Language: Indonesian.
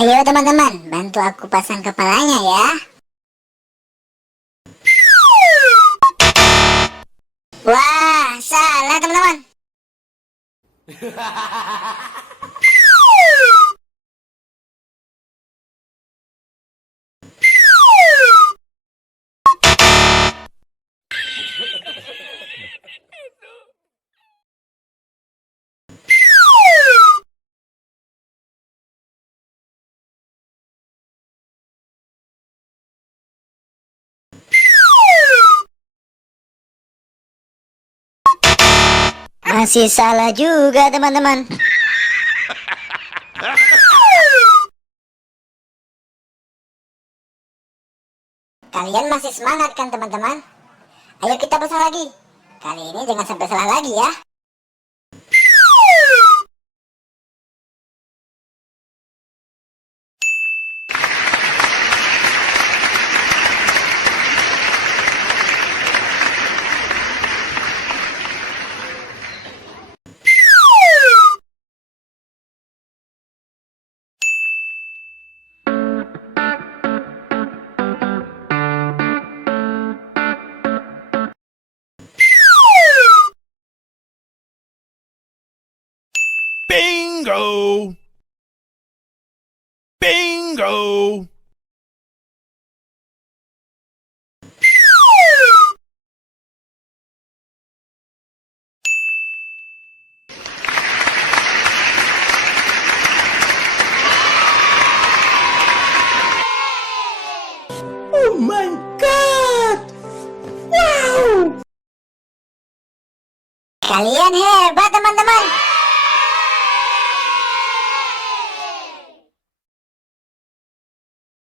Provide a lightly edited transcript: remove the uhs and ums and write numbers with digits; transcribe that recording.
Ayo teman-teman, bantu aku pasang kepalanya ya. Wah, salah teman-teman. Masih salah juga teman-teman. Kalian masih semangat kan teman-teman? Ayo kita pasang lagi. Kali ini jangan sampai salah lagi ya. Bingo! Bingo! Oh my god! Wow! Kalian hebat teman-teman.